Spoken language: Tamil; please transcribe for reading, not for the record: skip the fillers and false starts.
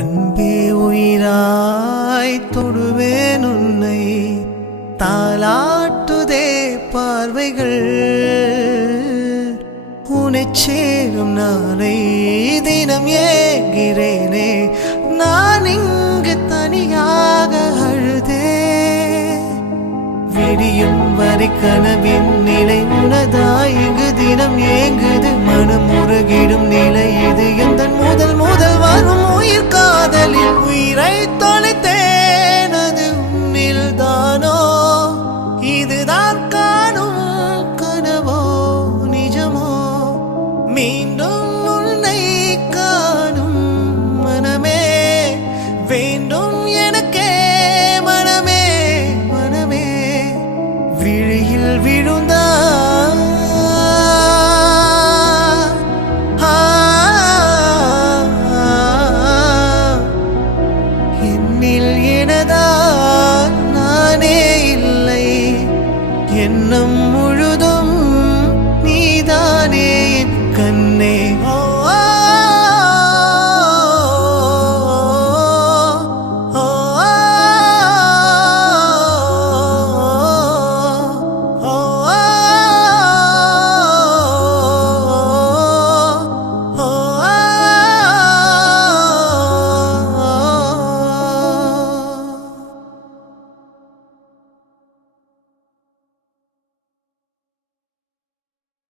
அன்பே உயிராய் தொடுவேன் உன்னை, தாலாட்டுதே பார்வைகள். உன்னை சேரும் நாளை தினம் ஏகிறேனே, நான் இங்கு தனியாக அழுதே. விடியும் வரை கனவின் நிலை உனதாய் இங்கு தினம் ஏங்குது. மனம் உருகிடும் நிலை இது எந்த முதல் வரும் உயிர் காதலில். உயிரை தொலைத்தேன் அது உன்னில் தானோ, இதுதான் காணும் கனவோ நிஜமோ. மீண்டும் உன்னை காணும் மனமே வேண்டும் எனக்கே. மனமே மனமே விழியில் விழுந்தா என்னில் எனதான் நானே இல்லை. எண்ணம்